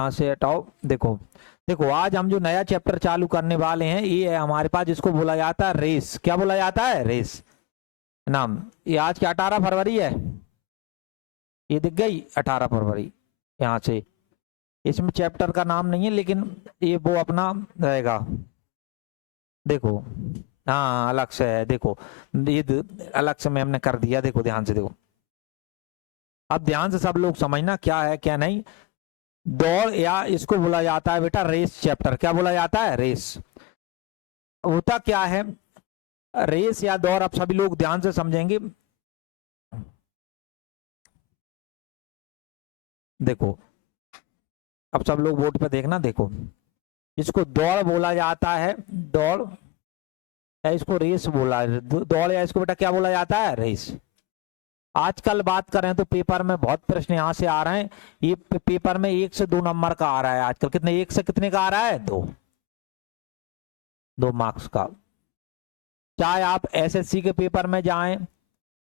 यहाँ से हटाओ। देखो देखो आज हम जो नया चैप्टर चालू करने वाले हैं ये है हमारे पास, जिसको बोला जाता है रेस। क्या बोला जाता है? रेस नाम। ये आज क्या 18 फरवरी है, ये दिख गई 18 फरवरी यहाँ से। इसमें चैप्टर का नाम नहीं है लेकिन ये वो अपना रहेगा। देखो हाँ अलग से है, देखो ये अलग से मैम ने कर दिया। देखो ध्यान से देखो, अब ध्यान से सब लोग समझना क्या है क्या नहीं। दौड़ या इसको बोला जाता है बेटा रेस चैप्टर। क्या बोला जाता है? रेस। होता क्या है रेस या दौड़, अब सभी लोग ध्यान से समझेंगे। देखो अब सब लोग बोर्ड पे देखना। देखो इसको दौड़ बोला जाता है, दौड़, या इसको रेस बोला, दौड़ या इसको बेटा क्या बोला जाता है? रेस। आजकल बात करें तो पेपर में बहुत प्रश्न यहां से आ रहे हैं। ये पेपर में 1 से 2 नंबर का आ रहा है आजकल। कितने? 1 से कितने का आ रहा है? 2 मार्क्स का। चाहे आप एसएससी के पेपर में जाएं,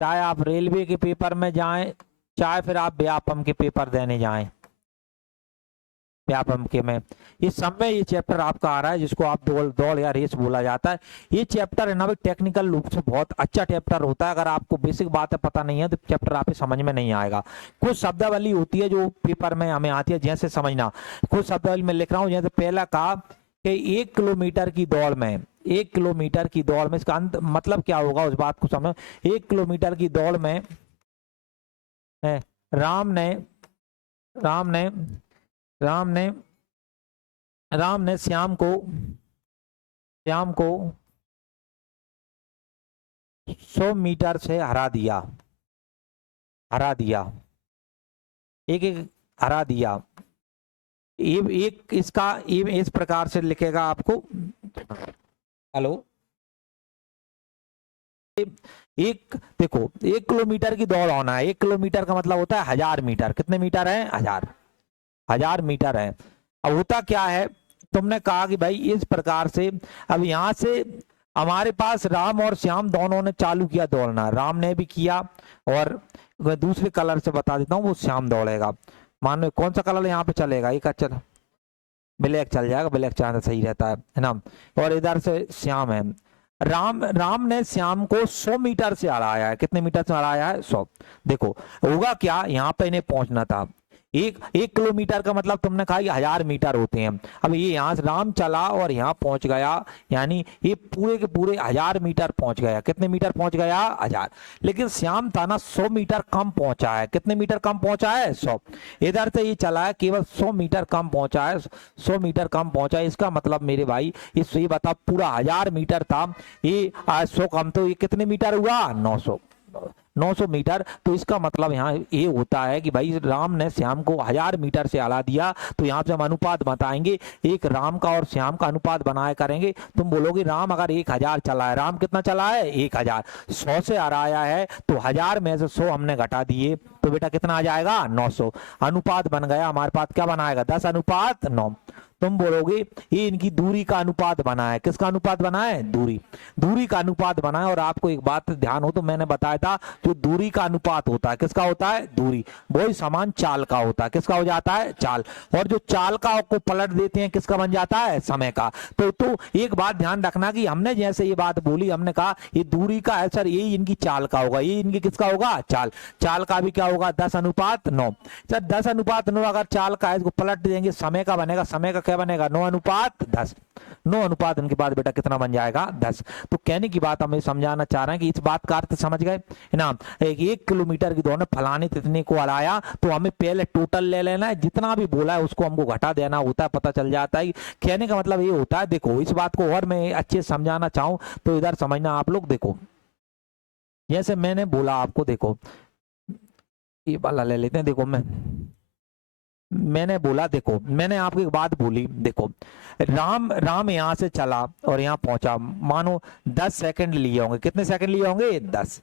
चाहे आप रेलवे के पेपर में जाएं, चाहे फिर आप व्यापम के पेपर देने जाएं, व्यापम के में, इस सब में ये चैप्टर आपका आ रहा है जिसको आप दौड़ या रेस बोला जाता है। ये चैप्टर है ना भाई टेक्निकल रूप से बहुत अच्छा चैप्टर होता है। अगर आपको बेसिक बातें पता नहीं है तो चैप्टर आपको समझ में नहीं आएगा। कुछ शब्दावली होती है जो पेपर में हमें आती है, जैसे समझना। कुछ शब्दावली में लिख रहा हूँ, जैसे पहला कहा कि 1 किलोमीटर की दौड़ में, 1 किलोमीटर की दौड़ में, इसका अंत मतलब क्या होगा उस बात को समझो। 1 किलोमीटर की दौड़ में राम ने राम ने राम ने राम ने श्याम को 100 मीटर से हरा दिया, एक एक हरा दिया। एक इसका इस प्रकार से लिखेगा आपको। हेलो, एक देखो 1 किलोमीटर की दौड़ होना है। 1 किलोमीटर का मतलब होता है 1000 मीटर। कितने मीटर है? 1000 मीटर है। अब होता क्या है, तुमने कहा कि भाई इस प्रकार से, अब यहां से हमारे पास राम और श्याम दोनों ने चालू किया दौड़ना। राम ने भी किया, और मैं दूसरे कलर से बता देता हूँ, वो श्याम दौड़ेगा। मान लो कौन सा कलर यहाँ पे चलेगा? एक अच्छा ब्लैक चल जाएगा, ब्लैक चाहना सही रहता है ना। और इधर से श्याम है। राम ने श्याम को 100 मीटर से हराया है। कितने मीटर से हराया है? 100। देखो होगा क्या, यहाँ पे इन्हें पहुंचना था। एक किलोमीटर का मतलब तुमने कहा 1000 मीटर होते हैं। अब ये यहाँ से राम चला और यहाँ पहुंच गया, यानी ये पूरे के पूरे 1000 मीटर पहुंच गया। कितने मीटर पहुंच गया? 1000। लेकिन श्याम था ना 100 मीटर कम पहुंचा है। कितने मीटर कम पहुंचा है? 100। इधर से ये चला है केवल 100 मीटर कम पहुंचा है, 100 मीटर कम पहुंचा है। इसका मतलब मेरे भाई ये बता, पूरा 1000 मीटर था, ये 100 कम, तो ये कितने मीटर हुआ? 900 मीटर। तो इसका मतलब यहाँ ये होता है कि भाई राम ने श्याम को 1000 मीटर से हरा दिया। तो यहाँ पे हम अनुपात बताएंगे, एक राम का और श्याम का अनुपात बनाया करेंगे। तुम बोलोगे राम अगर 1000 चला है, राम कितना चला है? 1000। 100 से हराया है तो 1000 में से 100 हमने घटा दिए, तो बेटा कितना आ जाएगा? 900। अनुपात बन गया हमारे पास, क्या बनाएगा? 10:9। तुम बोलोगे ये इनकी दूरी का अनुपात बना है। किसका अनुपात बना है? दूरी का अनुपात बना है। और आपको एक बात ध्यान हो तो मैंने बताया था, जो दूरी का अनुपात होता है, किसका होता है? दूरी, वही समान चाल का होता है। किसका हो जाता है? चाल। और जो चाल का को पलट देते हैं, किसका बन जाता है? समय का। तो एक बात ध्यान रखना कि हमने जैसे ये बात बोली, हमने कहा ये दूरी का है सर, ये इनकी चाल का होगा, ये इनकी किसका होगा? चाल का भी क्या होगा? 10:9। सर 10:9 अगर चाल का है, इसको पलट देंगे, समय का बनेगा। समय का क्या बनेगा? 9:10। 9 इनके बाद बेटा कितना बन जाएगा? 10। तो कहने की बात हमें समझाना चाह रहे हैं कि इस बात का अर्थ समझ गए ना। 1 किलोमीटर की दौड़ में फलाने तितने को हराया, तो हमें पहले टोटल ले लेना है, जितना भी बोला है उसको हमको घटा देना होता है, पता चल जाता है। कहने का मतलब ये होता है। देखो इस बात को और मैं अच्छे से समझाना चाहूं तो इधर समझना आप लोग। देखो जैसे मैंने बोला आपको, देखो ये वाला ले लेते हैं। देखो मैंने बोला, देखो मैंने आपको एक बात बोली, देखो राम यहां से चला और यहां पहुंचा, मानो 10 सेकंड लिए होंगे। कितने सेकंड लिए होंगे? 10।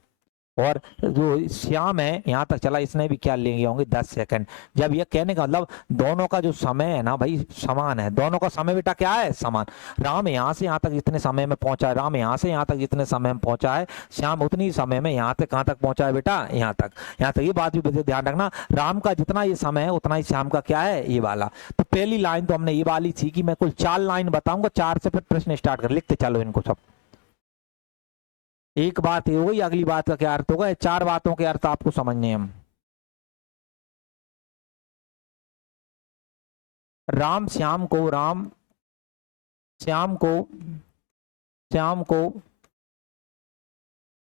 और जो श्याम है यहाँ तक चला, इसने भी क्या लेंगे होंगे 10 सेकंड। जब ये कहने का मतलब दोनों का जो समय है ना भाई समान है, दोनों का समय बेटा क्या है समान। राम यहाँ से यहाँ तक जितने समय में पहुंचा है, राम यहाँ से यहाँ तक जितने समय में पहुंचा है, श्याम उतनी समय में यहाँ तक कहाँ तक पहुंचा है बेटा, यहाँ तक। यहाँ तक ये बात भी ध्यान रखना, राम का जितना ये समय है उतना ही श्याम का क्या है ये वाला। तो पहली लाइन तो हमने ये वाली थी कि मैं कुल 4 लाइन बताऊंगा, 4 से फिर प्रश्न स्टार्ट कर, लिखते चलो इनको सब। एक बात ये हो गई, अगली बात का क्या अर्थ होगा, 4 बातों के अर्थ आपको समझने हम। राम श्याम को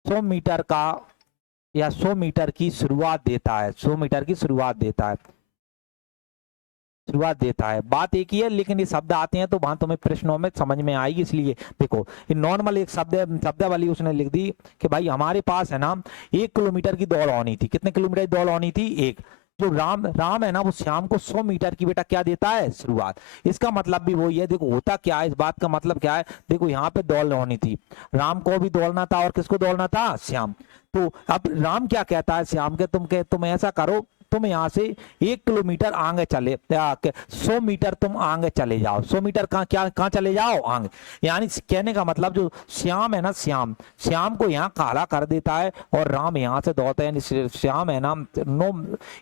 100 मीटर का या 100 मीटर की शुरुआत देता है, 100 मीटर की शुरुआत देता है। बात एक ही है, लेकिन ये शब्द आते हैं तो वहां तुम्हें प्रश्नों में समझ में आएगी। इसलिए देखो ये नॉर्मल एक शब्दावली उसने लिख दी कि भाई हमारे पास है ना 1 किलोमीटर की दौड़ होनी थी। कितने किलोमीटर की दौड़ होनी थी, 1। जो राम है ना वो श्याम को 100 मीटर की बेटा क्या देता है, शुरुआत। इसका मतलब भी वही है। देखो होता क्या है, इस बात का मतलब क्या है, देखो यहाँ पे दौड़ होनी थी, राम को भी दौड़ना था और किसको दौड़ना था, श्याम। तो अब राम क्या कहता है श्याम के, तुम ऐसा करो, तुम यहाँ से 1 किलोमीटर आगे चले, 100 मीटर तुम आगे चले जाओ। 100 मीटर कहाँ चले जाओ, आगे। यानी कहने का मतलब जो श्याम है ना, श्याम को यहाँ काला कर देता है और राम यहाँ से दौड़ता है। श्याम है ना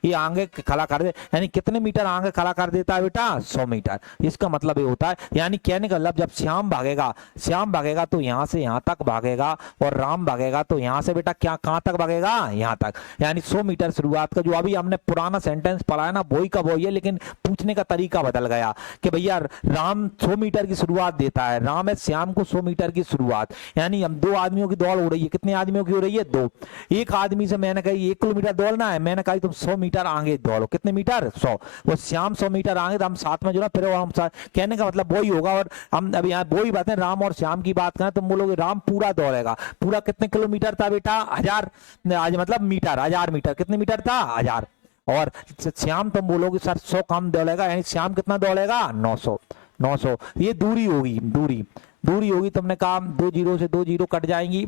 ये आगे खड़ा कर दे, यानी कितने मीटर आगे खड़ा कर देता है बेटा, 100 मीटर। इसका मतलब ये होता है, यानी कहने का मतलब जब श्याम भागेगा तो यहाँ से यहाँ तक भागेगा, और राम भागेगा तो यहाँ से बेटा कहाँ तक भागेगा, यहाँ तक। यानी 100 मीटर शुरुआत का जो अभी हमने पुराना सेंटेंस पढ़ा है ना वही का वही है, लेकिन पूछने का तरीका बदल गया कि भैया राम 100 मीटर की शुरुआत देता है, राम है श्याम को 100 मीटर की शुरुआत। यानी हम 2 आदमियों की दौड़ हो रही है, कितने आदमियों की हो रही है, 2। एक आदमी से मैंने कही 1 किलोमीटर दौड़ना है, मैंने कहा तुम 100 मीटर आगे दौड़ो। कितने मीटर, 100। वो श्याम 100 मीटर आगे, तो हम साथ में जो ना फिर हम कहने का मतलब वही होगा। और हम अभी यहाँ वही बात है, राम और श्याम की बात करें, तुम बोलोगे राम पूरा दौड़ेगा। पूरा कितने किलोमीटर था बेटा, 1000, आज मतलब मीटर, 1000 मीटर। कितने मीटर था, 1000। और श्याम तुम बोलोगे सर 100 कम दौड़ेगा, यानी श्याम कितना दौड़ेगा, 900। ये दूरी होगी। तुमने कहा 2 जीरो से 2 जीरो कट जाएंगी,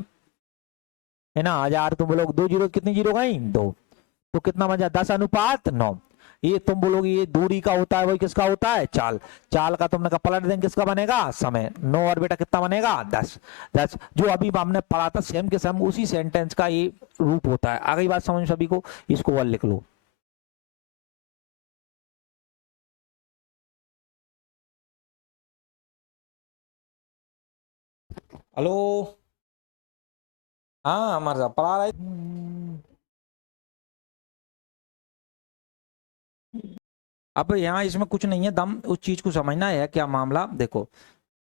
है ना। 1000 तुम बोलोगे 2 जीरो, कितनी जीरो गई, 2। तो कितना बचा, 10:9। ये तुम बोलोगे ये दूरी का होता है, वही किसका होता है, चाल का। तुमने कहा पलट देंगे, किसका बनेगा, समय। 9 और बेटा कितना बनेगा, 10। जो अभी हमने पढ़ा था सेम के सेम उसी सेंटेंस का ये रूप होता है। आ गई बात समझ सभी को, इसको और लिख लो। हेलो, हाँ हमारे साथ पढ़ा रहे। अब यहाँ इसमें कुछ नहीं है, दम उस चीज को समझना है क्या मामला। देखो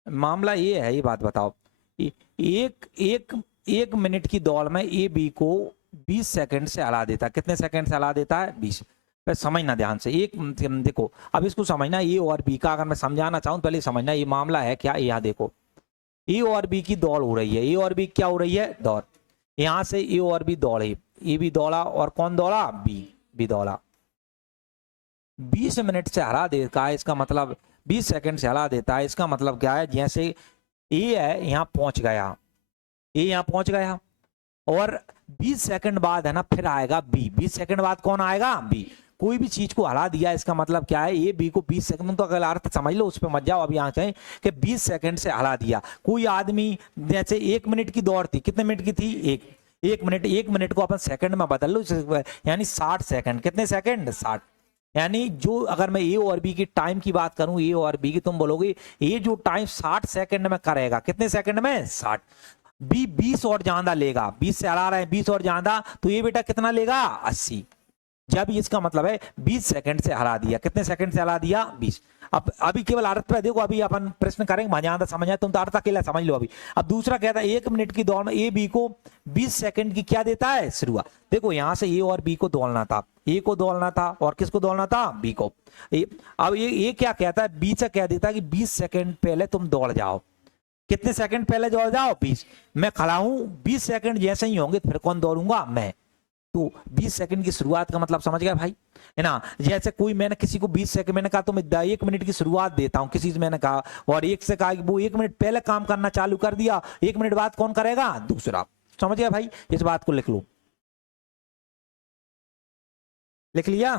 मामला ये है, ये बात बताओ, एक मिनट की दौड़ में ए बी को 20 सेकंड से हरा देता है। कितने सेकंड से हरा देता है, 20। फिर समझना ध्यान से, देखो अब इसको समझना, ए और बी का अगर मैं समझाना चाहूँ पहले समझना ये मामला है क्या। यहाँ देखो ए और बी की दौड़ हो रही है, ए और बी क्या हो रही है, दौड़। यहाँ से ए और बी दौड़े, ए भी दौड़ा और कौन दौड़ा, बी दौड़ा। 20 मिनट से हरा देता है, इसका मतलब 20 सेकंड से हरा देता है। इसका मतलब क्या है, जैसे ए है यहाँ पहुंच गया, और 20 सेकंड बाद है ना फिर आएगा बी। 20 सेकंड बाद कौन आएगा, बी। कोई भी चीज को हरा दिया, इसका मतलब क्या है, ए बी को 20 सेकंड, तो अगर अर्थ समझ लो उस पर मत जाओ। अभी यहाँ चाहे कि 20 सेकंड से हरा दिया कोई आदमी। जैसे 1 मिनट की दौड़ थी, कितने मिनट की थी, 1 मिनट को अपन सेकंड में बदल लो, यानी 60 सेकंड। कितने सेकंड, 60। यानी जो अगर मैं ए और बी की टाइम की बात करूं, ए और बी की, तुम बोलोगे ये जो टाइम 60 सेकंड में करेगा, कितने सेकंड में, 60। बी 20 और ज्यादा लेगा, 20 से हरा रहे हैं, 20 और ज्यादा, तो ये बेटा कितना लेगा, 80। जब इसका मतलब है 20 सेकंड से हरा दिया, कितने सेकंड से हरा दिया, 20। अब अभी केवल अर्थ पे देखो, अभी अपन प्रश्न करेंगे मजा समझ आए, तुम तो अर्थ अकेला समझ लो अभी। अब दूसरा कहता है 1 मिनट की दौड़ में ए बी को 20 सेकंड की क्या देता है, शुरुआत। देखो यहां से ए और बी को दौड़ना था, ए को दौड़ना था और किसको दौड़ना था, बी को। अब ये क्या कहता है, बी से कह देता है कि 20 सेकंड पहले तुम दौड़ जाओ। कितने सेकंड पहले दौड़ जाओ, 20। मैं खड़ा हूं, 20 सेकंड जैसे ही होंगे फिर कौन दौड़ूंगा, मैं। तो 20 सेकंड की शुरुआत का मतलब समझ गया भाई, है ना। जैसे कोई मैंने किसी को 20 सेकंड, मैंने कहा तो मैं 1 मिनट की शुरुआत देता हूं किसी से, मैंने कहा, और एक से कहा वो 1 मिनट पहले काम करना चालू कर दिया, 1 मिनट बाद कौन करेगा, दूसरा। समझ गया भाई, इस बात को लिख लो। लिख लिया?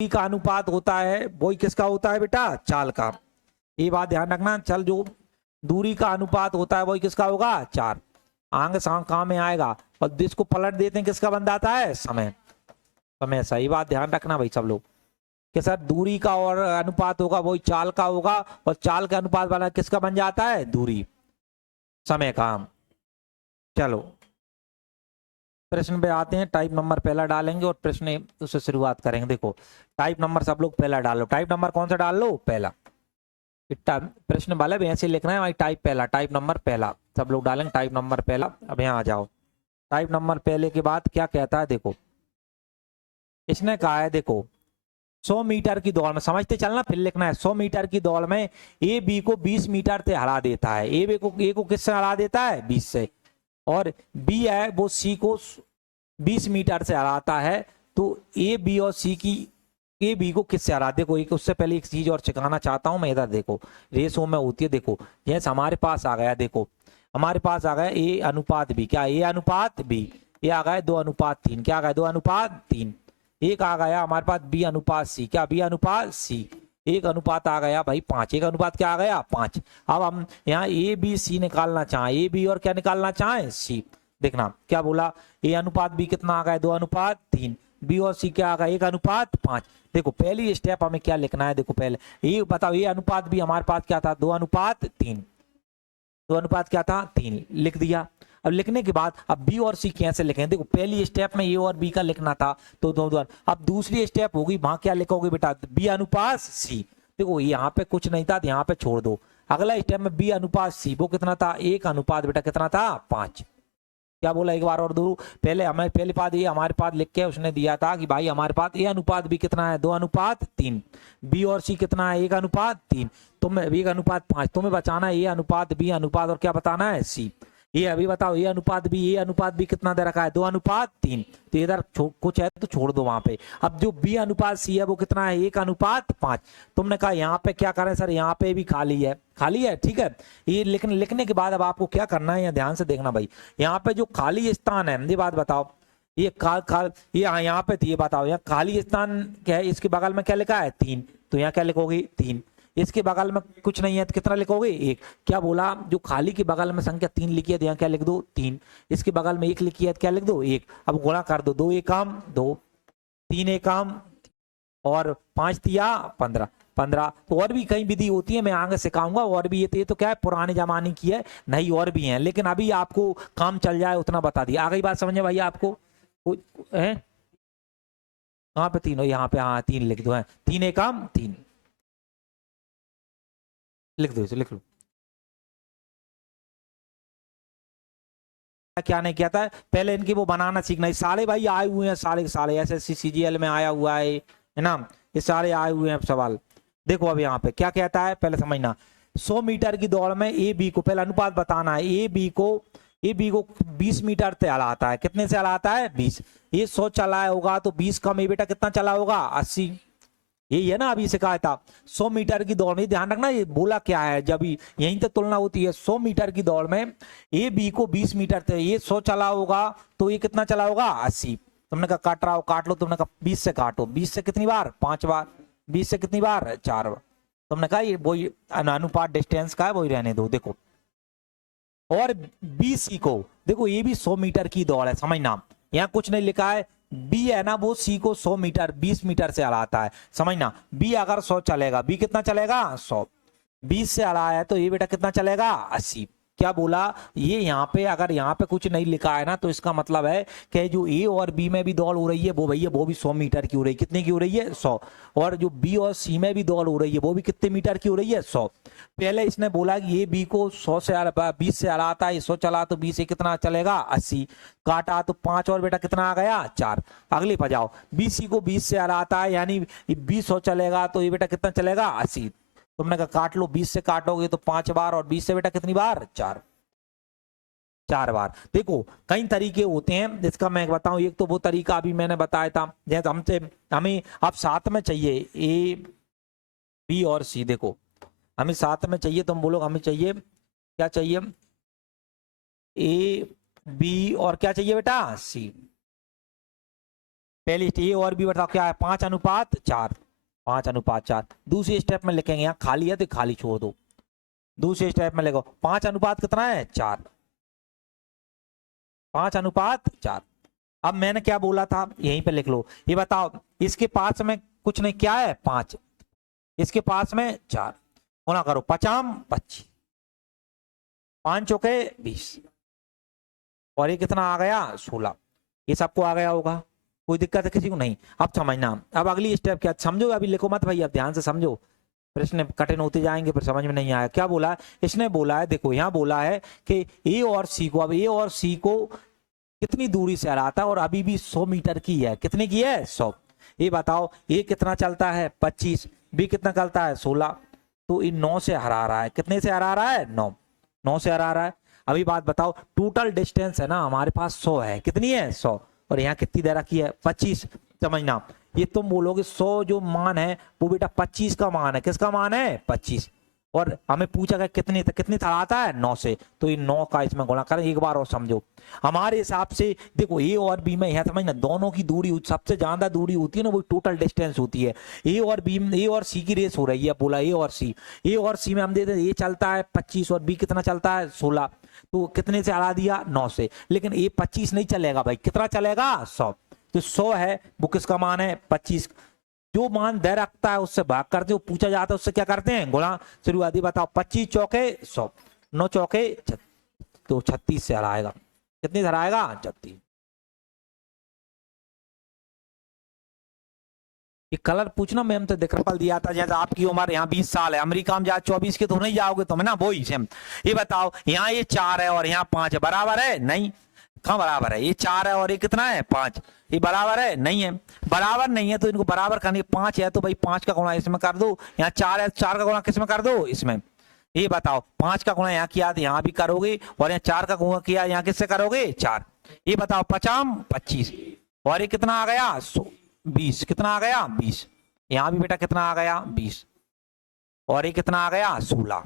का अनुपात होता है वही किसका होता है बेटा? चाल का। ये बात ध्यान रखना। चल जो दूरी का अनुपात होता है वही किसका होगा? चार। आगे काम में आएगा। और इसको पलट देते हैं, किसका बन जाता है? समय। समय। सही बात ध्यान रखना भाई सब लोग कि सर दूरी का और अनुपात होगा वही चाल का होगा, और चाल का अनुपात वाला किसका बन जाता है? दूरी। समय का। चलो प्रश्न पे आते हैं। टाइप नंबर पहला डालेंगे और प्रश्न उससे शुरुआत करेंगे। देखो टाइप नंबर सब लोग पहला डालो। टाइप नंबर कौन सा डाल लो? पहला। प्रश्न वाला भी ऐसे लिखना है भाई, टाइप पहला, टाइप नंबर पहला सब लोग डालेंगे। टाइप नंबर पहला। अब यहाँ आ जाओ। टाइप नंबर पहले के बाद क्या कहता है? देखो इसने कहा है, देखो 100 मीटर की दौड़ में, समझते चलना फिर लिखना है। 100 मीटर की दौड़ में ए बी को 20 मीटर से हरा देता है। ए को किससे हरा देता है? 20 से। और बी है वो सी को 20 मीटर से हराता है। तो ए बी और सी की, ए बी को किससे हरा? देखो एक उससे पहले एक चीज और सिखाना चाहता हूं मैं। इधर देखो रेशो में होती है। देखो जैसे हमारे पास आ गया, देखो हमारे पास आ गया ए अनुपात बी। क्या? ए अनुपात बी। ये आ गया 2:3। क्या आ गया? 2:3। एक आ गया हमारे पास बी अनुपात सी। क्या? बी अनुपात सी। एक अनुपात आ गया भाई 5। एक अनुपात क्या आ गया? 5। अब हम यहाँ ए बी सी निकालना चाहें, ए बी और क्या निकालना चाहें? सी। देखना क्या बोला? ए अनुपात बी कितना आ गया? 2:3। बी और सी क्या आ गया? 1:5। देखो पहली स्टेप हमें क्या लिखना है? देखो पहले ये बताओ, ये अनुपात भी हमारे पास क्या था? 2:3। 2:3 क्या था? 3 लिख दिया। अब लिखने के बाद अब बी और सी कैसे लिखें? देखो पहली स्टेप में ए और बी का लिखना था तो 2:2। अब दूसरी स्टेप होगी, वहां क्या लिखोगे बेटा? बी अनुपात सी। देखो यहाँ पे कुछ नहीं था, यहाँ पे छोड़ दो। अगला स्टेप में बी अनुपात सी, वो कितना था? 1 अनुपात बेटा कितना था? 5। क्या बोला एक बार और दो? पहले हमें पहले पाद ये हमारे पास लिख के उसने दिया था कि भाई हमारे पास ए अनुपात बी कितना है? 2:3। बी और सी कितना है? 1:3। तुम्हें 1:5। तुम्हें बचाना है ए अनुपात बी अनुपात और क्या बताना है? सी। ये अभी बताओ ए अनुपात बी कितना दे रखा है? 2:3। तो इधर कुछ है तो छोड़ दो वहां पे। अब जो बी अनुपात सी है वो कितना है? 1:5। तुमने कहा यहाँ पे क्या करें सर? यहाँ पे भी खाली है, खाली है, ठीक है। ये लिखने के बाद अब आपको क्या करना है, ध्यान से देखना भाई। यहाँ पे जो खाली स्थान है, ये बात बताओ, ये ये यहाँ पे थी, ये बताओ यहाँ खाली स्थान क्या है? इसके बगल में क्या लिखा है? 3। तो यहाँ क्या लिखोगे? 3। इसके बगल में कुछ नहीं है तो कितना लिखोगे? 1। क्या बोला? जो खाली के बगल में संख्या 3 लिखी है तो यहाँ क्या लिख दो? 3। इसके बगल में 1 लिखी है तो क्या लिख दो? 1। अब गुणा कर दो, 2 एकम 2, 3 एकम और 5 तिया 15। 15। तो और भी कई विधि होती है, मैं आगे सिखाऊंगा। और भी ये तो क्या है, पुराने जमाने की है, नहीं और भी है, लेकिन अभी आपको काम चल जाए उतना बता दिया। आ गई बात समझे भाई आपको? है कहाँ पे 3 हो? यहाँ पे, हाँ 3 लिख दो है। 3 एकम 3 लिख दो, इसे लिख लो। क्या नहीं किया था पहले, इनकी वो बनाना सीखना। सारे भाई आए हुए हैं, सारे सारे एसएससी सीजीएल में आया हुआ है ना? ये सारे आए हुए हैं सवाल। देखो अब यहाँ पे क्या कहता है पहले समझना। 100 मीटर की दौड़ में ए बी को, पहले अनुपात बताना है। ए बी को 20 मीटर से हलाता है। कितने से हलाता है? 20। ये 100 चलाया होगा तो 20 कम ए बेटा कितना चला होगा? 80। यही है ना अभी सिखाया था। 100 मीटर की दौड़ में ध्यान रखना, ये बोला क्या है जब यहीं तक तुलना होती है। 100 मीटर की दौड़ में ए बी को 20 मीटर थे, ये 100 चला होगा तो ये कितना चला होगा? 80। तुमने कहा काट रहा हो, काट लो। तुमने कहा 20 से काटो। 20 से कितनी बार? 5 बार। 20 से कितनी बार? 4 बार। तुमने कहा ये वही अनुपात डिस्टेंस का है, वही रहने दो। देखो और बी सी को देखो, ये भी 100 मीटर की दौड़ है, समझना। यहाँ कुछ नहीं लिखा है। बी है ना, वो सी को 100 मीटर 20 मीटर से हराता है, समझना। बी अगर 100 चलेगा, बी कितना चलेगा? 100। 20 से हराया है तो ये बेटा कितना चलेगा? 80। क्या बोला? ये यहाँ पे अगर यहाँ पे कुछ नहीं लिखा है ना, तो इसका मतलब है कि जो ए और बी में भी दौड़ हो रही है वो भैया वो भी 100 मीटर की हो रही है। कितने की हो रही है? 100। और जो बी और सी में भी दौड़ हो रही है वो भी कितने मीटर की हो रही है? 100। पहले इसने बोला कि ये बी को 100 से 20 से हराता है, 100 चला तो 20 से कितना चलेगा? 80। काटा तो 5 और बेटा कितना आ गया? 4। अगले पर जाओ। बी सी को 20 से हराता है, यानी 20 चलेगा तो ये बेटा कितना चलेगा? 80। तुमने कहा काट लो, 20 से काटोगे तो 5 बार, और 20 से बेटा कितनी बार? 4। 4 बार। देखो कई तरीके होते हैं जिसका मैं बताऊं। एक तो वो तरीका अभी मैंने बताया था, जैसे हमसे हमें अब साथ में चाहिए ए बी और सी। देखो हमें साथ में चाहिए, तुम बोलो हमें चाहिए क्या चाहिए? ए बी और क्या चाहिए बेटा, सी। पहली ए और बी बताओ क्या है, 5:4, 5:4। दूसरे स्टेप में लिखेंगे, यहाँ खाली है तो खाली छोड़ दो। दूसरे स्टेप में लिखो 5 कितना है, 4, 5:4। अब मैंने क्या बोला था, यहीं पे लिख लो। ये बताओ इसके पास में कुछ नहीं, क्या है 5, इसके पास में 4, गुना करो 5×5, 5 चौके 20, और ये कितना आ गया 16। ये सबको आ गया होगा, कोई दिक्कत है किसी को नहीं। अब समझना, अब अगली स्टेप क्या, समझो अभी, लिखो मत भाई, अब ध्यान से समझो, प्रश्न कठिन होते जाएंगे फिर समझ में नहीं आया। क्या बोला है इसने, बोला है देखो यहाँ बोला है कि ए और सी को, अब ए और सी को कितनी दूरी से हराता है, और अभी भी 100 मीटर की है, कितने की है 100। ये बताओ ए कितना चलता है 25, बी कितना चलता है 16, तो इन 9 से हरा रहा है, कितने से हरा रहा है 9 से हरा रहा है। अभी बात बताओ, टोटल डिस्टेंस है ना हमारे पास 100 है, कितनी है 100, और यहाँ कितनी दे रखी है 25। समझना, ये तुम बोलोगे 100 जो मान है वो बेटा 25 का मान है, किसका मान है 25, और हमें पूछा गया कितनी, तो कितनी था आता है 9 से, तो ये 9 का इसमें गुणा करें। एक बार और समझो, हमारे हिसाब से देखो ए और बी में, यहाँ समझना दोनों की दूरी सबसे ज्यादा दूरी होती है ना, वो टोटल डिस्टेंस होती है। ए और बी, ए और सी की रेस हो रही है, बोला ए और सी, ए और सी में हम देते हैं ए चलता है 25 और बी कितना चलता है 16, तो कितने से हरा दिया 9 से। लेकिन ए 25 नहीं चलेगा भाई, कितना चलेगा 100, तो 100 है वो किसका मान है 25, जो मान दे रखता है उससे भाग करते हो, पूछा जाता है उससे क्या करते हैं गुणा। शुरुआती बताओ 25 चौके 100, 9 चौके 36, तो 36 से हराएगा, कितनी से हराएगा 36। ये कलर पूछना मैम तो दिक्कत दिया था, जैसे आपकी उम्र यहाँ 20 साल है, अमेरिका में जा 24 के तो नहीं जाओगे तुम ना, वो ही सेम। ये बताओ यहाँ ये 4 है और यहाँ 5 है, बराबर है नहीं, कहाँ बराबर है, ये 4 है और ये कितना है 5, ये बराबर है नहीं है, बराबर नहीं है तो इनको बराबर करनी, 5 है तो भाई 5 का गुणा इसमें कर दो, यहाँ 4 है 4 का गुणा किसमें कर दो इसमें। ये बताओ 5 का गुणा यहाँ किया तो यहाँ भी करोगे, और यहाँ 4 का गुणा किया यहाँ किससे करोगे 4। ये बताओ 5×25, और ये कितना आ गया 20, कितना आ गया 20, यहाँ भी बेटा कितना आ गया 20, और ये कितना आ गया 16,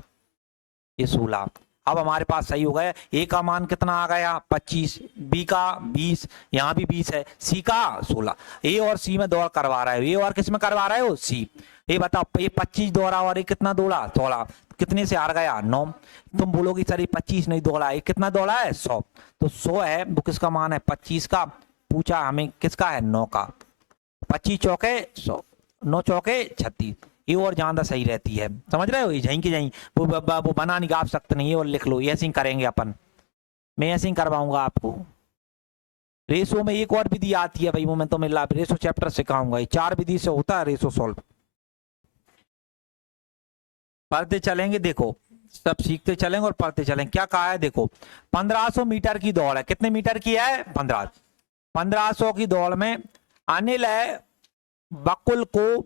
ये 16। अब हमारे पास सही हो गया, ए का मान कितना आ गया 25, बी का 20, यहाँ भी 20 है, सी का 16। ए और सी में दौड़ करवा रहा है, ए और किस में करवा रहे हो सी। ये बताओ ये 25 दौड़ा और ये कितना दौड़ा 16, कितने से हार गया 9। तुम बोलोगे सर ये 25 नहीं दौड़ा, ये कितना दौड़ा है 100, तो 100 है वो किसका मान है 25 का, पूछा हमें किसका है 9 का। 25 चौके 100, 9 चौके 36, ये और ज्यादा सही रहती है, समझ रहे हो, ये यहीं की यहीं, वो बना नहीं गा सकते नहीं, और लिख लो, ऐसे ही करेंगे अपन, मैं ऐसे ही करवाऊंगा आपको। रेशो में एक और विधि आती है भाई, वो मैं तुम्हें रेशो चैप्टर सिखाऊंगा, ये 4 विधि से होता है रेशो सॉल्व। पढ़ते चलेंगे, देखो सब सीखते चलेंगे और पढ़ते चलेंगे। क्या कहा है देखो, 1500 मीटर की दौड़ है, कितने मीटर की है 1500 की दौड़ में अनिल है बकुल को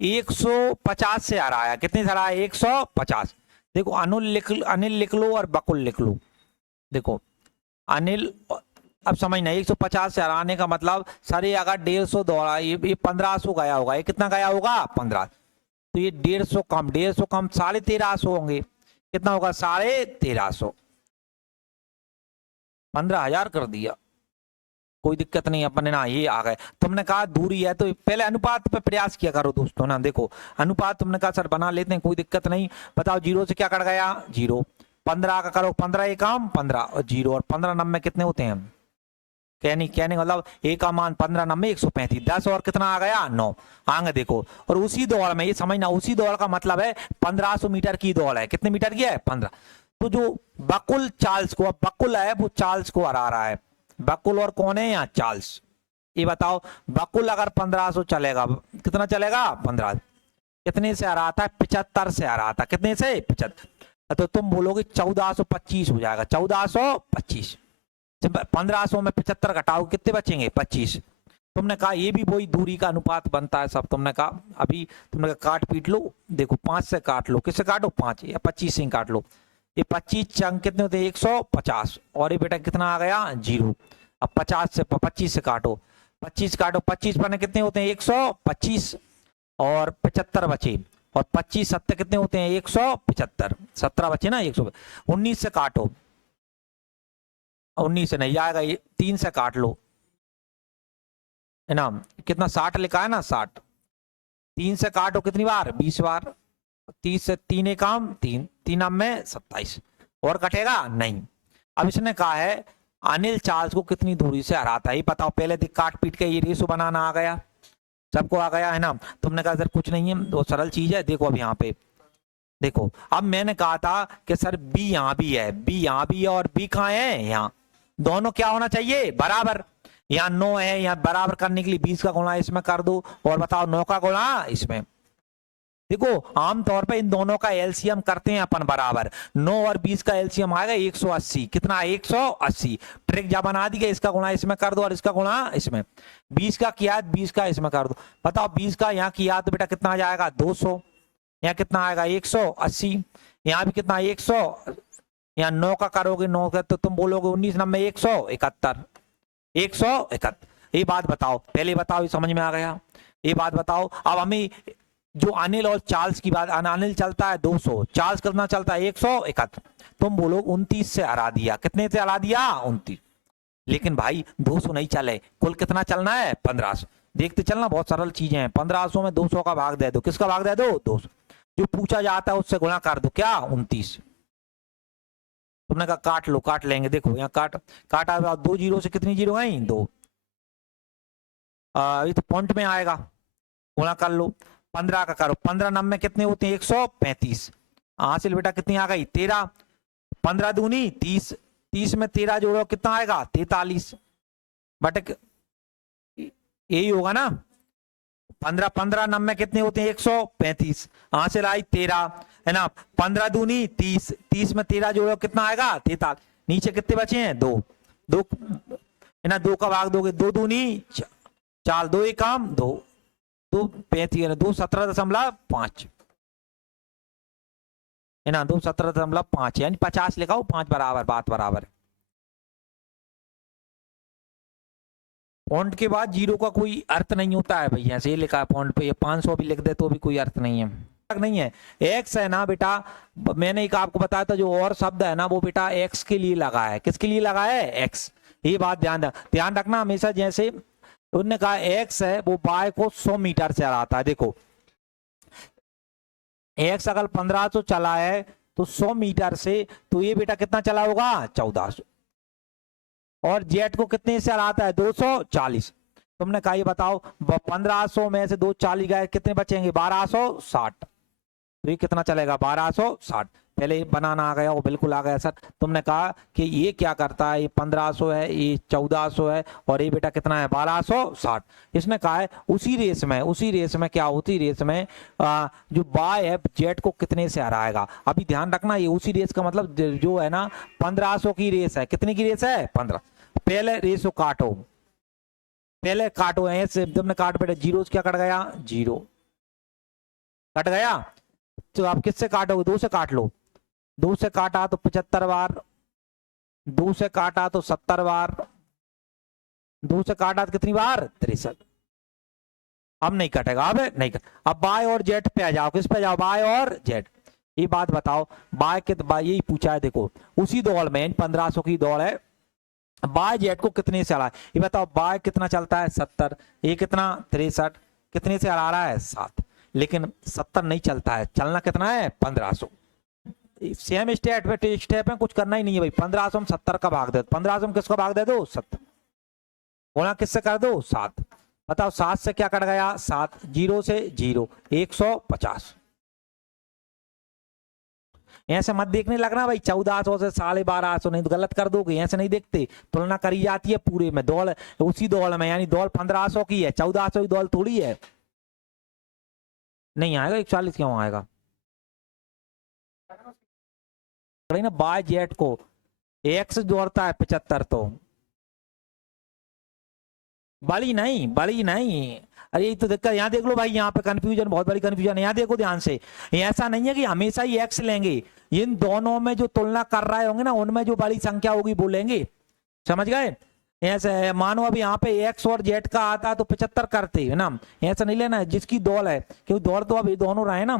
150 से हराया, कितने से हराया 150। देखो अनिल लिख लो और बकुल लिख लो। देखो अनिल, अब समझना 150 से हराने का मतलब सर ये अगर 150 दौड़ा, ये 1500 गया होगा, ये कितना गया होगा 15, तो ये 150 कम 1350 होंगे, कितना होगा 1350, 15,000 कर दिया, कोई दिक्कत नहीं अपने ना, ये आ गए। तुमने कहा दूरी है तो पहले अनुपात पे प्रयास किया करो दोस्तों ना, देखो अनुपात तुमने कहा सर बना लेते हैं कोई दिक्कत नहीं। बताओ 0 से क्या कट गया 0, 15 का करो 15 एक काम 15 और 0 और 15 नंबर कितने होते हैं, कहने मतलब ए का मान 15 नंबर 135, 10 और कितना आ गया 9 आगे देखो। और उसी दौड़ में ये समझना, उसी दौड़ का मतलब है 1500 मीटर की दौड़ है, कितने मीटर की है 15। तो जो बकुल चार्ल्स को, अब बकुल है वो चार्ल्स को हरा रहा है, बकुल और कौन है यहाँ चार्ल्स। ये बताओ बकुल अगर 1500 चलेगा, कितना चलेगा 15, कितने से हरा था 75 से हरा था, कितने से 75, तो तुम बोलोगे 1425 हो जाएगा, 1425। 1500 में 75 घटाओ कितने बचेंगे 25। तुमने कहा ये भी वही दूरी का अनुपात बनता है सब, तुमने कहा अभी तुमने कहा काट पीट लो, देखो 5 से काट लो, किससे काटो 5 या 25 से काट लो। ये 25 चंग कितने होते हैं 150, और ये बेटा कितना आ गया 0। अब 50 से 25 से काटो, 25 काटो 25 पर कितने होते हैं 125 और 75 बचे, और 25 7 कितने होते हैं 175, 17 बचे ना 119 से काटो, 19 से नहीं आएगा, ये 3 से काट लो, है ना, कितना 60 लिखा है ना, 60, 3 से काटो कितनी बार, 20 बार, 30 से 3 एक काम 3, 3 अब में 27, और कटेगा नहीं। अब इसने कहा है अनिल चार्ल्स को कितनी दूरी से हराता है, ये बताओ। पहले देख काट पीट के ये रेशो बनाना आ गया, सबको आ गया, है ना। तुमने कहा सर कुछ नहीं है, तो सरल चीज है। देखो अब यहाँ पे देखो, अब मैंने कहा था कि सर बी यहाँ भी है, बी यहाँ भी है, और बी कहाँ है, यहाँ। दोनों क्या होना चाहिए, बराबर। यहाँ 9 है, यहाँ बराबर करने के लिए 20 का गुणा इसमें कर दो, और बताओ 9 का गुणा इसमें। देखो आमतौर पे इन दोनों का एलसीएम करते हैं अपन बराबर, 9 और 20 का एलसीएम आएगा 180, कितना 180। ट्रिक जा बना दी, इसका गुणा इसमें कर दो और इसका गुणा इसमें। 20 का किया 20 का इसमें कर दो, बताओ 20 का यहाँ किया तो बेटा कितना आ जाएगा 200, यहाँ कितना आएगा 180, यहाँ भी कितना 100, यहाँ 9 का करोगे 9 का तो तुम बोलोगे 19 9 171, 171। ये बात बताओ, पहले बताओ, ये समझ में आ गया। ये बात बताओ, अब हमें जो अनिल और चार्ल्स की बात, अनिल चलता है 200, चार्ल्स कितना चलता है 171, तुम बोलो 29 से हरा दिया, कितने से हरा दिया 29। लेकिन भाई 200 नहीं चले, कुल कितना चलना है 1500। देखते चलना, बहुत सरल चीजें हैं। 1500 में 200 का भाग दे दो, किसका भाग दे दो 200, जो पूछा जाता है उससे गुणा कर दो, क्या 29। तुमने कहा काट लो, काट लेंगे, देखो यहाँ काटा 2 जीरो से कितनी जीरो आई 2, ये तो पॉइंट में आएगा, गुणा कर लो, 15 का करो, 15 9 में कितने होते हैं 135, हासिल बेटा कितनी आ गई 13, 15 दूनी 30, 30 में 13 जोड़ो कितना आएगा 43, बट यही होगा ना। 15 15 9 में कितने होते हैं 135, हासिल आई 13, है ना। 15 दूनी 30, 30 में 13 जोड़ो कितना आएगा 43, नीचे कितने बचे हैं 2, 2 है ना, 2 का भाग दोगे, 2 दूनी 4, 2 एक काम 2, 2 35 2 17.5, है ना, 2 17.5 यानी 50 लिखाओ, 5 बराबर, बात बराबर। पॉइंट के बाद जीरो का कोई अर्थ नहीं होता है भैया, ऐसे लिखा है पॉइंट पे, ये 500 भी लिख दे तो भी कोई अर्थ नहीं है, नहीं है। एक्स है ना बेटा, मैंने एक आपको बताया था, जो और शब्द है ना वो बेटा एक्स के लिए लगा है, किसके लिए लगा है एक्स, ये बात ध्यान रखना हमेशा। जैसे उन्होंने कहा एक्स है वो बाय को 100 मीटर से हराता है, देखो एक्स अगर 1500 चला है तो 100 मीटर से, तो ये बेटा कितना चला होगा 1400, और जेट को कितने से हराता है 240। तुमने कहा ये बताओ 1500 में से 240 गए, कितने बचेंगे 1260, तो ये कितना चलेगा 1260। पहले बनाना आ गया, वो बिल्कुल आ गया सर। तुमने कहा कि ये क्या करता है, ये 1500 है, ये 1400 है, और ये बेटा कितना है 1260। इसने कहा है उसी रेस में क्या होती रेस में जो बाय है जेट को कितने से हराएगा। अभी ध्यान रखना, ये उसी रेस का मतलब जो है ना 1500 की रेस है, कितने की रेस है 15। पहले रेस को काटो, पहले काटो ऐसे, तुमने काट बेटा, जीरो क्या कट गया, जीरो कट गया, तो आप किससे काटोगे 2 से काट लो, 2 से काटा तो 75 बार, 2 से काटा तो 70 बार, 2 से काटा तो कितनी बार 63। अब नहीं कटेगा, अब नहीं कट। अब बाय और जेट पे आ जाओ, किस पे जाओ बाय और जेट। ये बात बताओ बाय के, यही पूछा है, देखो उसी दौड़ में 1500 की दौड़ है, बाय जेट को कितने से हरा है, ये बताओ। बाय कितना चलता है 70, ये कितना 63, कितने से हरा रहा है 7, लेकिन 70 नहीं चलता है, चलना कितना है 1500। सेम स्टेप में कुछ करना ही नहीं है भाई, 1500 में 70 का भाग दे, 1500 में किसका भाग दे दो 70, गुणा किससे कर दो 7, बताओ 7 से क्या कट गया 7, जीरो से जीरो 150। ऐसे मत देखने लगना भाई 1400 से 1250, नहीं तो गलत कर दोगे, ऐसे नहीं देखते, तुलना करी जाती है पूरे में, दौड़ उसी दौड़ में, यानी दौड़ 1500 की है, 1400 की दौड़ थोड़ी है। नहीं आएगा 140 क्यों आएगा ना, बाय जेट को एक्स दौड़ता है 75, तो बड़ी नहीं, अरे ये तो दिक्कत, यहाँ देख लो भाई, यहाँ पे कंफ्यूजन, बहुत बड़ी कंफ्यूजन है, यहाँ देखो ध्यान से। ऐसा नहीं है कि हमेशा ही एक्स लेंगे, इन दोनों में जो तुलना कर रहे होंगे ना, उनमें जो बड़ी संख्या होगी वो लेंगे, समझ गए। ऐसे मानो अब यहाँ पे एक्स और जेड का आता तो 75 करते है ना, ऐसा नहीं लेना जिसकी दौड़ है, क्योंकि दौड़ तो अब ये दोनों रहे ना,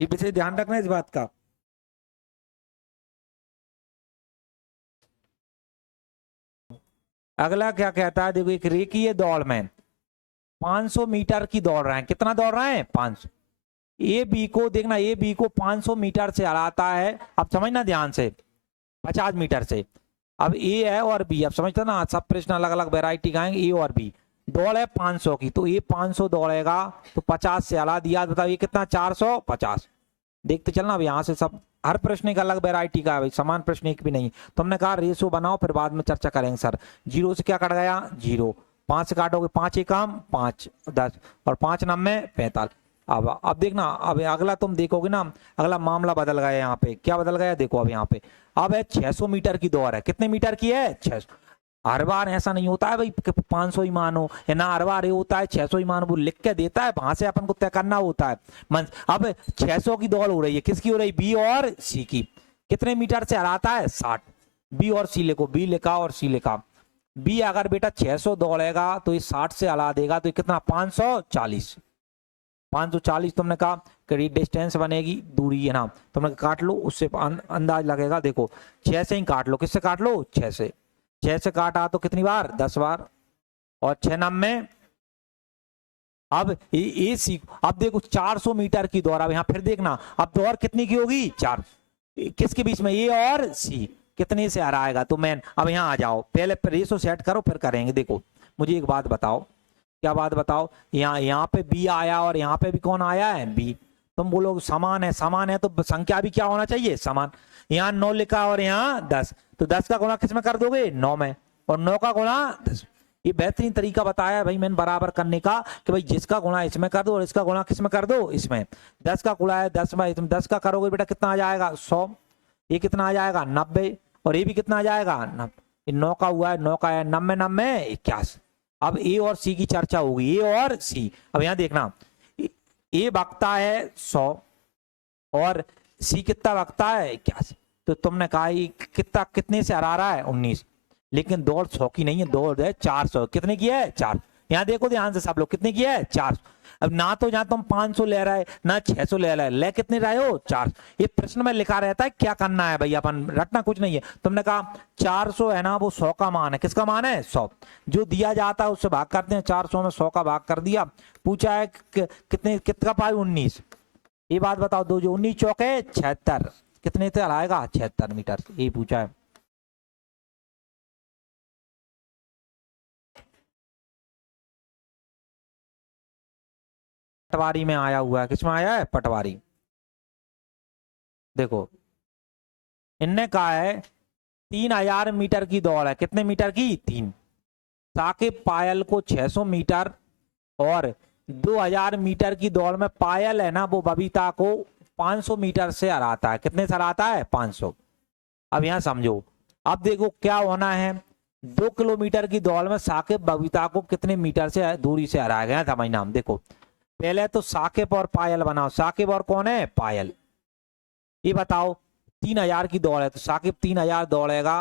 ये विशेष ध्यान रखना इस बात का। अगला क्या कहता है, देखो एक रेखीय दौड़ में 500 मीटर की दौड़ रहे हैं, कितना दौड़ रहे हैं 500। ए बी को देखना, ए बी को 500 मीटर से हराता है, अब समझना ध्यान से, 50 मीटर से। अब ए है और बी, अब समझते ना, सब प्रश्न अलग अलग वेराइटी का आएंगे। ए और बी, दौड़ है 500 की, तो ये 500 दौड़ेगा तो 50 से हरा दिया, बताओ ये कितना 450। देखते चलना, अब यहाँ से सब हर प्रश्न एक अलग वेराइटी का है भाई, समान प्रश्न एक भी नहीं। तो हमने कहा रेशो बनाओ, फिर बाद में चर्चा करेंगे। सर 0 से क्या कट गया 0, 5 से काटोगे 5 एकम 5 10 और 5 9 45। अब देखना, अब अगला तुम देखोगे ना, अगला मामला बदल गया, यहाँ पे क्या बदल गया देखो। अब यहाँ पे अब है 600 मीटर की दौड़ है, कितने मीटर की है 600। हर बार ऐसा नहीं होता है भाई 500 ही मानो, या ना हर बार ये होता है 600 ही मानो, वो लिख के देता है, वहां से अपन को तय करना होता है। अब 600 की दौड़ हो रही है, किसकी हो रही, बी और सी की। कितने मीटर से हराता है 60। बी और सी लिखो, बी लिखा और सी लिखा। बी अगर बेटा 600 दौड़ेगा तो ये 60 से हरा देगा, तो ये कितना 540। 540 तुमने कहा कि डिस्टेंस बनेगी, दूरी है ना, तुमने काट लो, उससे अंदाज लगेगा। देखो 6 से ही काट लो, किससे काट लो 6 से। 6 से काटा तो कितनी बार 10 बार, और 6 9 अब ये सी। अब देखो 400 मीटर की दौड़, अब यहाँ फिर देखना, अब दौड़ कितनी की होगी 4, किसके बीच में, ए और सी, कितने से हराएगा। तो मैं अब यहाँ आ जाओ, पहले रेशो सेट करो फिर करेंगे। देखो मुझे एक बात बताओ, क्या बात बताओ, यहाँ पे बी आया और यहाँ पे भी कौन आया है बी। तुम बोलोगे समान है, समान है तो संख्या भी क्या होना चाहिए समान। यहाँ 9 लिखा और यहाँ 10, तो 10 का गुणा किस में कर दोगे 9 में, और 9 का गुणा 10। ये बेहतरीन तरीका बताया भाई मैंने बराबर करने का, कि भाई जिसका गुणा इसमें कर दो और इसका गुणा किस में कर दो इसमें। 10 का गुणा है 10 में, तुम 10 का करोगे बेटा कितना आ जाएगा 100, ये कितना आ जाएगा 90, और ये भी कितना आ जाएगा 90। 9 का हुआ है 9 का है 90 90 81। अब ए और सी की चर्चा होगी, ए और सी। अब यहां देखना, ए बकता है 100 और सी कितना बकता है 81। तो तुमने कहा कितना, कितने से हरा रहा है 19, लेकिन दौड़ 100 की नहीं है, दौड़ है 400। कितने की है 4। यहाँ देखो ध्यान से सब लोग, कितने की है 400। अब ना तो जहां तुम 500 ले रहा है ना 600 ले रहा है, ले कितने रहे हो 400। ये प्रश्न में लिखा रहता है क्या करना है भाई, अपन रटना कुछ नहीं है। तुमने कहा 400 है ना, वो 100 का मान है, किसका मान है 100, जो दिया जाता है उससे भाग करते हैं। 400 में 100 का भाग कर दिया, पूछा है कितने, कितना पाए 19। ये बात बताओ, दो जो 19 चौके 76, कितने से हराएगा 76 मीटर, ये पूछा है। पटवारी में आया हुआ है, किसमें आया है पटवारी। देखो इनने कहा है 3000 मीटर की दौड़ है, कितने मीटर की 3। साकिब पायल को 600 मीटर और 2000 मीटर की दौड़ में पायल है ना, वो बबीता को 500 मीटर से हराता है, कितने से हराता है 500। अब यहां समझो, अब देखो क्या होना है, 2 किलोमीटर की दौड़ में साकिब बबीता को कितने मीटर से दूरी से हराया गया, समझना। देखो पहले तो साकिब और पायल बनाओ, साकिब और कौन है पायल। ये बताओ 3000 की दौड़ है, तो साकिब 3000 दौड़ेगा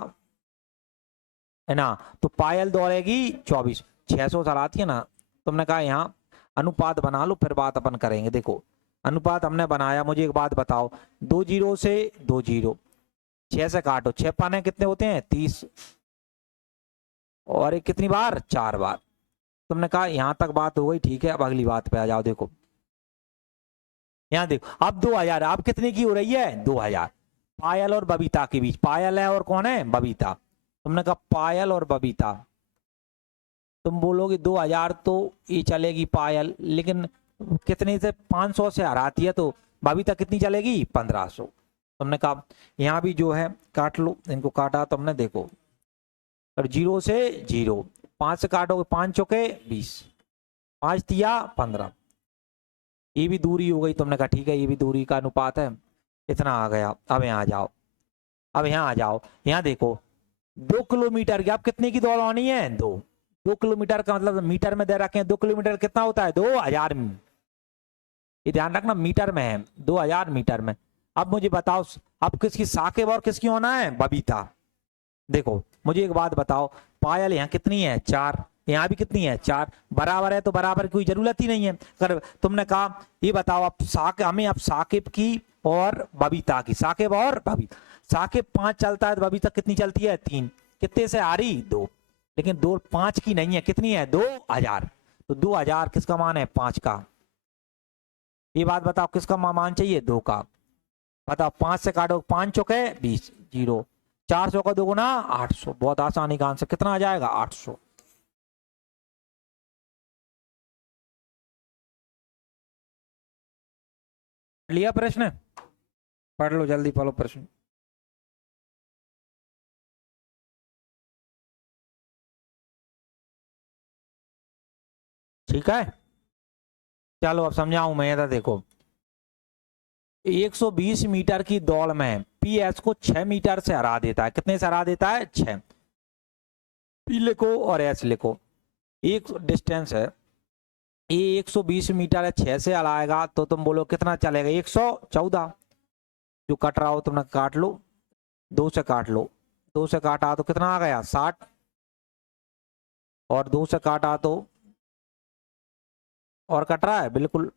है ना, तो पायल दौड़ेगी 24। 600 हराती है ना, तुमने कहा यहाँ अनुपात बना लो, फिर बात अपन करेंगे। देखो अनुपात हमने बनाया, मुझे एक बात बताओ, 2 0 से 2 0, 6 से काटो, 6 पाने कितने होते हैं 30, और एक कितनी बार 4 बार। तुमने कहा यहां तक बात हो गई, ठीक है। अब अगली बात पे आ जाओ। देखो यहां देखो, अब 2000, अब कितने की हो रही है 2000, पायल और बबीता के बीच। पायल है और कौन है बबीता। तुमने कहा पायल और बबीता, तुम बोलोगे 2000 तो ये चलेगी पायल, लेकिन कितने से 500 से हराती है, तो बबीता कितनी चलेगी 1500। तुमने कहा यहाँ भी जो है काट लो, इनको काटा तुमने, देखो और 0 से 0, 5 से काटोगे 5 चौके 20, 5 तिया 15, ये भी दूरी हो गई। तुमने कहा ठीक है, ये भी दूरी का अनुपात है, इतना आ गया। अब यहाँ आ जाओ, अब यहाँ आ जाओ, यहाँ देखो 2 किलोमीटर की, अब कितने की दौड़ आनी है 2 किलोमीटर का मतलब मीटर में दे रखे हैं, 2 किलोमीटर कितना होता है 2000, ये ध्यान रखना मीटर में है, 2000 मीटर में। अब मुझे बताओ, अब किसकी साकिब और किसकी होना है बबीता। देखो मुझे एक बात बताओ, पायल यहाँ कितनी है 4, यहाँ भी कितनी है 4, बराबर है, तो बराबर की कोई जरूरत ही नहीं है। अगर तुमने कहा ये बताओ, अब हमें अब साकिब की और बबीता की, साकिब और बबीता। साकिब 5 चलता है तो बबीता कितनी चलती है 3, कितने से आ रही 2, लेकिन 5 की नहीं है, कितनी है 2000। तो 2000 किसका मान है 5 का। ये बात बताओ किसका मान चाहिए 2 का। बताओ 5 से काटो 5 चौके 20 जीरो 400 का दोगुना 800। बहुत आसानी का आंसर कितना आ जाएगा 800। लिया प्रश्न, पढ़ लो जल्दी पढ़ो प्रश्न। ठीक है चलो अब समझाऊं मैं। था देखो 120 मीटर की दौड़ में पी एस को 6 मीटर से हरा देता है। कितने से हरा देता है 6। पी लिखो और एस लिखो। एक डिस्टेंस है ये 120 मीटर है, 6 से हराएगा तो तुम बोलो कितना चलेगा 114। जो कट रहा हो तुमने काट लो, 2 से काट लो, 2 से काटा तो कितना आ गया 60 और 2 से काटा तो और कट रहा है बिल्कुल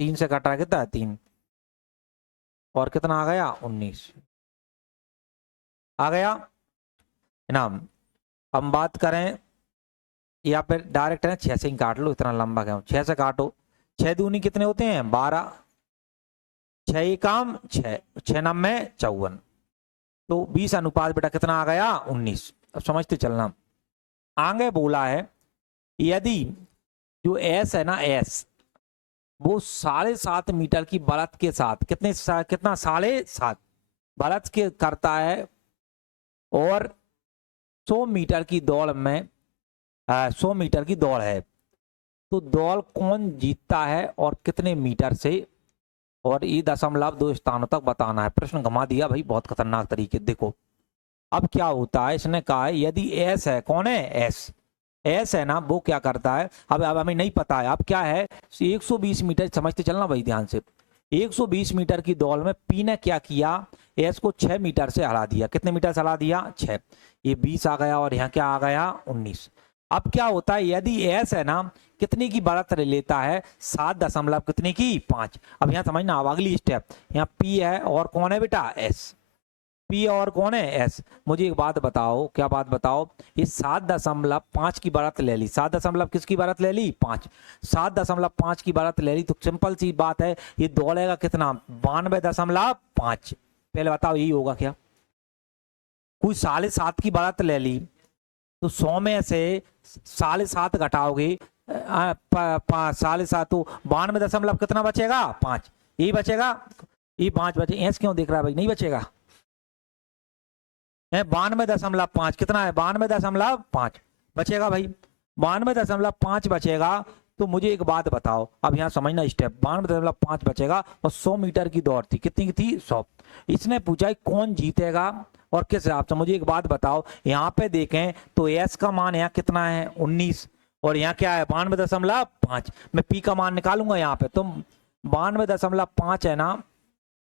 3 से कट रहा है कितना है 3 और कितना आ गया 19 आ गया इनाम। हम बात करें या फिर डायरेक्ट है 6 से ही काट लो, इतना लंबा क्यों 6 से काटो। 6 दूनी कितने होते हैं 12, 6 काम 6, 6 नम में 54 तो 20 अनुपात बेटा कितना आ गया 19। अब समझते चलना। आगे बोला है यदि जो एस है ना एस वो 7.5 मीटर की बढ़त के साथ कितना 7.5 बढ़त के करता है और 100 मीटर की दौड़ में 100 मीटर की दौड़ है तो दौड़ कौन जीतता है और कितने मीटर से, और ये 2 स्थानों तक बताना है। प्रश्न घुमा दिया भाई बहुत खतरनाक तरीके। देखो अब क्या होता है, इसने कहा है यदि एस है, कौन है एस, एस है ना वो क्या करता है, अब हमें नहीं पता है अब क्या है 120 मीटर, समझते चलना भाई ध्यान से। 120 मीटर की दौड़ में पी ने क्या किया एस को 6 मीटर से हरा दिया। कितने मीटर से हरा दिया 6, ये 20 आ गया और यहाँ क्या आ गया 19। अब क्या होता है यदि एस है ना कितने की बढ़त लेता है 7 दशमलव कितने की 5। अब यहाँ समझना अब अगली स्टेप, यहाँ पी है और कौन है बेटा एस, पी और कौन है एस। मुझे एक बात बताओ, क्या बात बताओ, ये 7.5 की बढ़त ले ली, 7 दशमलव किसकी बढ़त ले ली 5, 7.5 की बढ़त ले ली तो सिंपल सी बात है ये दौड़ेगा कितना 92.5। पहले बताओ यही होगा क्या, कोई 7.5 की बढ़त ले ली तो 100 में से 7.5 घटाओगे 7.5 तो 92 दशमलव कितना बचेगा 5, यही बचेगा, ये 5 बचे। एस क्यों देख रहा है भाई, नहीं बचेगा 92.5 कितना है 92.5 बचेगा भाई, 92.5 बचेगा। तो मुझे एक बात बताओ, अब यहाँ समझना स्टेप, 92.5 बचेगा और 100 मीटर की दौड़ थी, कितनी की थी 100। इसने पूछा कौन जीतेगा और किस हिसाब से। मुझे एक बात बताओ, यहाँ पे देखें तो एस का मान यहाँ कितना है 19 और यहाँ क्या है 92.5। मैं पी का मान निकालूंगा यहाँ पे तो 92.5 है ना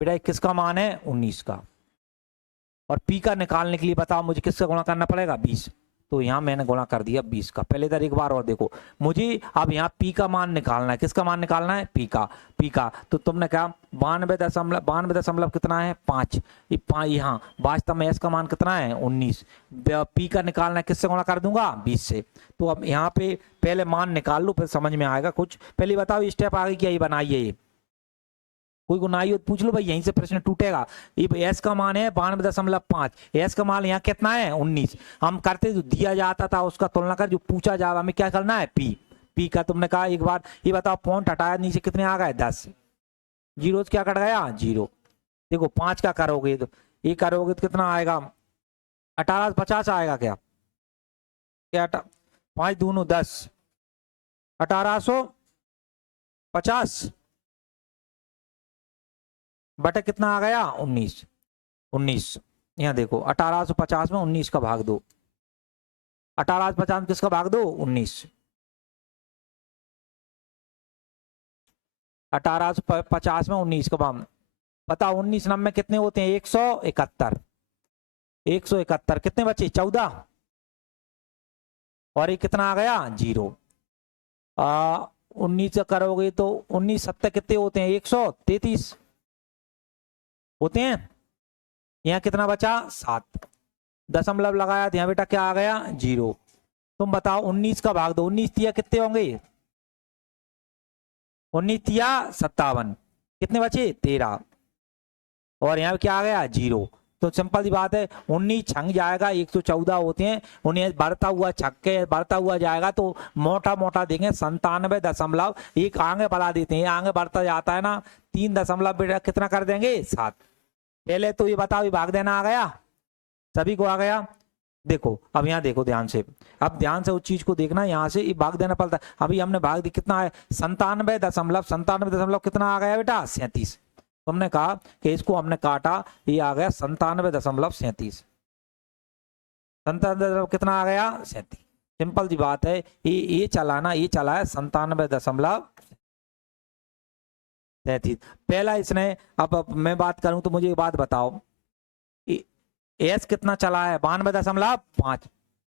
बेटा किसका मान है 19 का, और पी का निकालने के लिए बताओ मुझे किससे गुणा करना पड़ेगा 20। तो यहाँ मैंने गुणा कर दिया 20 का। पहले इधर एक बार और देखो, मुझे अब यहाँ पी का मान निकालना है, किसका मान निकालना है पी का। तो तुमने कहा 92 दशमलव कितना है 5, यहाँ वास्तव में एस का मान कितना है 19, पी का निकालना है किससे गुणा कर दूंगा 20 से। तो अब यहाँ पे पहले मान निकाल लो फिर समझ में आएगा कुछ। पहले बताओ स्टेप आगे क्या ये बनाइए, ये कोई गुनाही हो पूछ लो भाई, यहीं से प्रश्न टूटेगा। ये एस का मान है 92.5, एस का मान यहाँ कितना है 19। हम करते जो दिया जाता था उसका तुलना कर, जो पूछा जाए हमें क्या करना है पी का। तुमने कहा एक बार ये बताओ पॉइंट हटाया नीचे कितने आ गए 10, जीरो क्या कट गया 0। देखो 5 का करोगे तो ये करोगे तो कितना आएगा 1850 आएगा क्या, 5 दूनो 10 1850 बटे कितना आ गया 19। यहाँ देखो 1850 में 19 का भाग दो, 1850 में किसका भाग दो 19, 1850 में 19 का भाग पता 19 नंबर में कितने होते हैं 171 कितने बचे 14 और ये कितना आ गया 0। 19 करोगे तो 19 7 कितने होते हैं 133 होते हैं, यहाँ कितना बचा 7। दशमलव लगाया तो यहाँ बेटा क्या आ गया 0। तुम बताओ 19 का भाग दो, 19 तिया कितने होंगे, 19 तिया 57, कितने बचे 13, और यहाँ क्या आ गया 0। तो सिंपल सी बात है, 19 छंग जाएगा 114 होते हैं, उन्हें बढ़ता हुआ छक्के बढ़ता हुआ जाएगा तो मोटा मोटा देंगे 97 दशमलव, एक आगे बढ़ा देते हैं, आगे बढ़ता जाता है ना 3 दशमलव बेटा कितना कर देंगे 7। पहले तो ये बताओ ये भाग देना आ गया, सभी को आ गया। देखो अब यहाँ देखो ध्यान से, अब ध्यान से उस चीज को देखना, यहाँ से ये भाग देना पड़ता है। अभी हमने भाग दी कितना है 97 दशमलव कितना आ गया बेटा 37। तुमने कहा कि इसको हमने काटा, ये आ गया 97.37, 97 कितना आ गया 37। सिंपल सी बात है, ये चला ना, ये चला है 97.37। पहला इसने, अब मैं बात करूं तो मुझे एक बात बताओ, एस कितना चला है 92.5,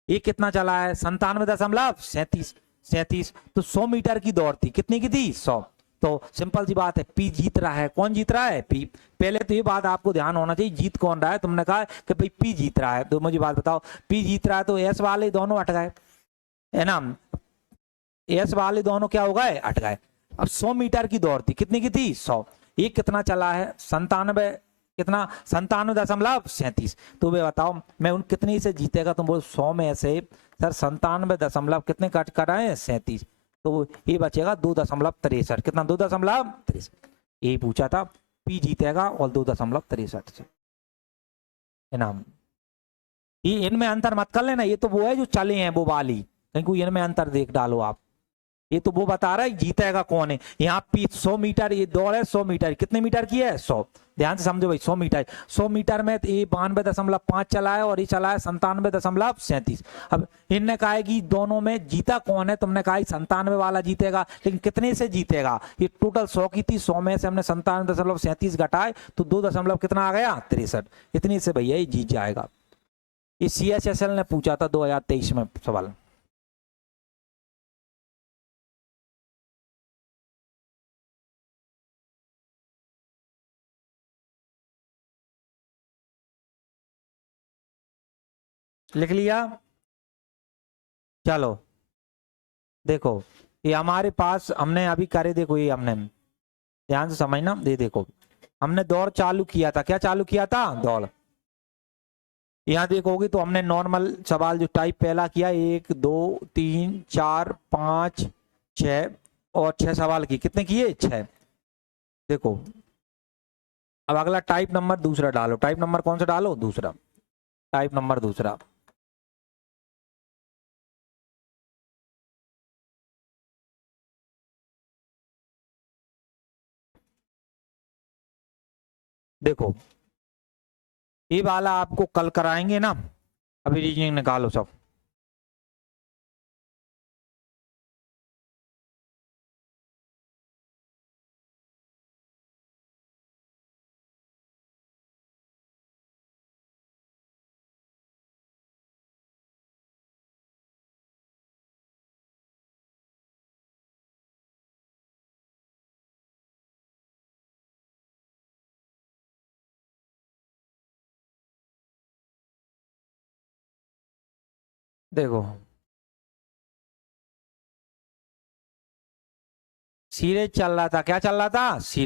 ये कितना चला है 97.37। तो 100 मीटर की दौड़ थी, कितनी की थी 100। तो सिंपल सी बात है, पी जीत रहा है, कौन जीत रहा है पी। पहले तो ये बात आपको ध्यान होना चाहिए, जीत कौन रहा है, तुमने कहा कि भाई पी जीत रहा है, तो मुझे बात बताओ पी जीत रहा है तो एस वाले दोनों हट गए है ना, एस वाले दोनों क्या हो गए हट गए। अब 100 मीटर की दौड़ थी, कितनी की थी 100, ये कितना चला है 97 तो वे बताओ मैं उन कितनी से जीतेगा, तुम बोल 100 में से सर 97 कितने कट कर रहे हैं 37, तो ये बचेगा 2.63, कितना 2.63, यही पूछा था, पी जीतेगा और 2.63 से है ना। ये इनमें अंतर मत कर लेना, ये तो वो है जो चले हैं वो वाली, कहीं कोई इनमें अंतर देख डालो आप, ये तो वो बता रहा है जीतेगा कौन है। यहाँ पी 100 मीटर ये दौड़ है, 100 मीटर कितने मीटर की है 100, ध्यान से समझो भाई 100 मीटर, 100 मीटर में ये 92.5 चला है और ये चला है 97.37। अब इनने कहा है कि दोनों में जीता कौन है, तुमने कहा 97 वाला जीतेगा, लेकिन कितने से जीतेगा, ये टोटल 100 की थी, 100 में से हमने 97.37 घटाए तो 2 दशमलव कितना आ गया 63, इतनी से भैया ये जीत जाएगा। ये CHSL ने पूछा था 2023 में सवाल। लिख लिया, चलो देखो ये हमारे पास हमने अभी करे, देखो ये हमने ध्यान से समझना, दे देखो हमने दौड़ चालू किया था, क्या चालू किया था दौड़, यहाँ देखोगे तो हमने नॉर्मल सवाल जो टाइप पहला किया 1 2 3 4 5 6 और 6 सवाल की, कितने किए 6। देखो अब अगला टाइप नंबर दूसरा डालो, टाइप नंबर कौन सा डालो दूसरा, टाइप नंबर दूसरा। देखो ये वाला आपको कल कराएंगे ना, अभी रीजनिंग निकालो सब। देखो सीरीज चल रहा था, क्या चल रहा था सीरीज,